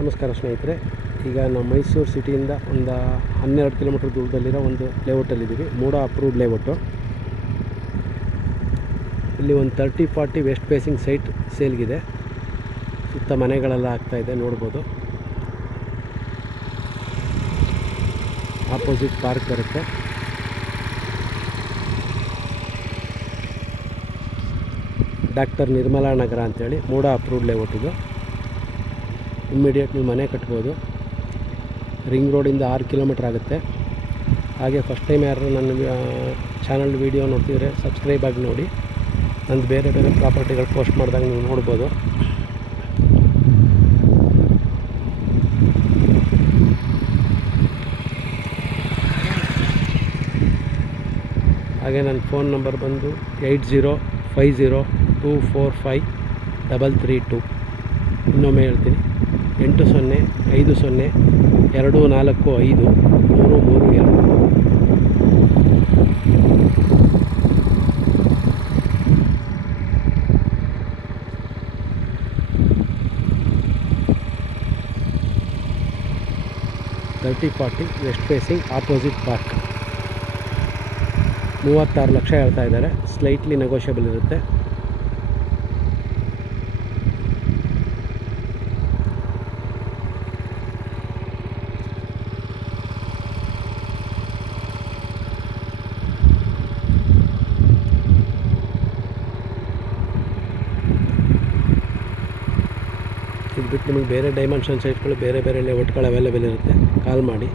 ನಮಸ್ಕಾರ ಸ್ನೇಹಿತರೆ. ಈಗ ನಾವು ಮೈಸೂರು ಸಿಟಿಯಿಂದ ಒಂದು 12 ಕಿಲೋಮೀಟರ್ ದೂರದಲ್ಲಿರೋ ಒಂದು ಲೇಔಟಲ್ಲಿದ್ದೀವಿ. ಮೂಡ ಅಪ್ರೂವ್ಡ್ ಲೇಔಟು. ಇಲ್ಲಿ ಒಂದು 30-40 ವೆಸ್ಟ್ ಫೇಸಿಂಗ್ ಸೈಟ್ ಸೇಲ್ಗಿದೆ. ಸುತ್ತ ಮನೆಗಳೆಲ್ಲ ಆಗ್ತಾಯಿದೆ, ನೋಡ್ಬೋದು. ಆಪೋಸಿಟ್ ಪಾರ್ಕ್ ಬರುತ್ತೆ. ಡಾಕ್ಟರ್ ನಿರ್ಮಲಾ ನಗರ ಅಂತೇಳಿ ಮೂಡ ಅಪ್ರೂವ್ಡ್ ಲೇಔಟ್ ಇದು. ಇಮ್ಮಿಡಿಯೇಟ್ ನೀವು ಮನೆ ಕಟ್ಬೋದು. ರಿಂಗ್ ರೋಡಿಂದ 6 ಕಿಲೋಮೀಟ್ರ್ ಆಗುತ್ತೆ. ಹಾಗೆ ಫಸ್ಟ್ ಟೈಮ್ ಯಾರು ನನ್ನ ಚಾನಲ್ ವೀಡಿಯೋ ನೋಡ್ತಿದ್ರೆ ಸಬ್ಸ್ಕ್ರೈಬ್ ಆಗಿ ನೋಡಿ. ನಂದು ಬೇರೆ ಬೇರೆ ಪ್ರಾಪರ್ಟಿಗಳು ಪೋಸ್ಟ್ ಮಾಡಿದಾಗ ನೀವು ನೋಡ್ಬೋದು. ಹಾಗೆ ನನ್ನ ಫೋನ್ ನಂಬರ್ ಬಂದು 8050245332. ಇನ್ನೊಮ್ಮೆ ಹೇಳ್ತೀನಿ, 8050245332. $30-40 west facing opposite park. 36 lakh ಹೇಳ್ತಾ ಇದ್ದಾರೆ. ಸ್ಲೈಟ್ಲಿ ನೆಗೋಷಿಯಬಲ್ ಇರುತ್ತೆ. ಇದು ಬಿಟ್ಟು ನಿಮಗೆ ಬೇರೆ ಡೈಮೆನ್ಷನ್ ಸೈಟ್ಗಳು ಬೇರೆ ಬೇರೆ ಲೇಔಟ್ಗಳು ಅವೈಲೇಬಲ್ ಇರುತ್ತೆ. ಕಾಲ್ ಮಾಡಿ.